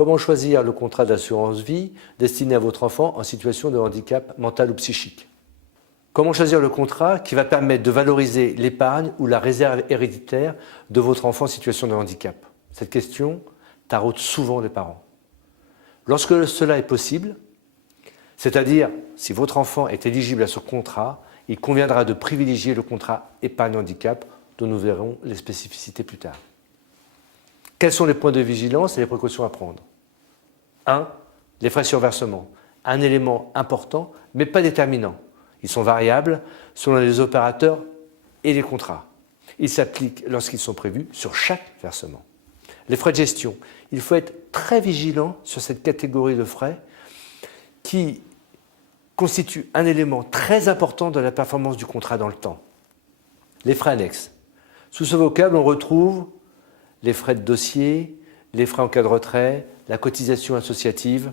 Comment choisir le contrat d'assurance vie destiné à votre enfant en situation de handicap mental ou psychique? Comment choisir le contrat qui va permettre de valoriser l'épargne ou la réserve héréditaire de votre enfant en situation de handicap? Cette question taraude souvent les parents. Lorsque cela est possible, c'est-à-dire si votre enfant est éligible à ce contrat, il conviendra de privilégier le contrat épargne handicap dont nous verrons les spécificités plus tard. Quels sont les points de vigilance et les précautions à prendre? 1. Les frais sur versement. Un élément important, mais pas déterminant. Ils sont variables selon les opérateurs et les contrats. Ils s'appliquent lorsqu'ils sont prévus sur chaque versement. Les frais de gestion. Il faut être très vigilant sur cette catégorie de frais qui constitue un élément très important de la performance du contrat dans le temps. Les frais annexes. Sous ce vocable, on retrouve les frais de dossier, les frais en cas de retrait, la cotisation associative.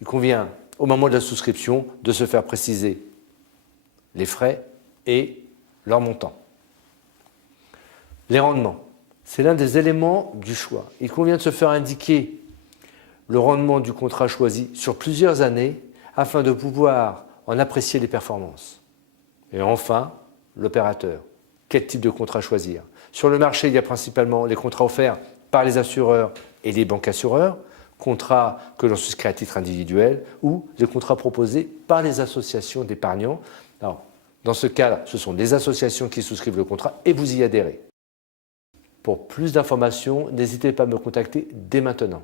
Il convient, au moment de la souscription, de se faire préciser les frais et leur montant. Les rendements, c'est l'un des éléments du choix. Il convient de se faire indiquer le rendement du contrat choisi sur plusieurs années afin de pouvoir en apprécier les performances. Et enfin, l'opérateur. Quel type de contrat choisir? Sur le marché, il y a principalement les contrats offerts par les assureurs et les banques assureurs, contrats que l'on souscrit à titre individuel ou les contrats proposés par les associations d'épargnants. Alors, dans ce cas, ce sont les associations qui souscrivent le contrat et vous y adhérez. Pour plus d'informations, n'hésitez pas à me contacter dès maintenant.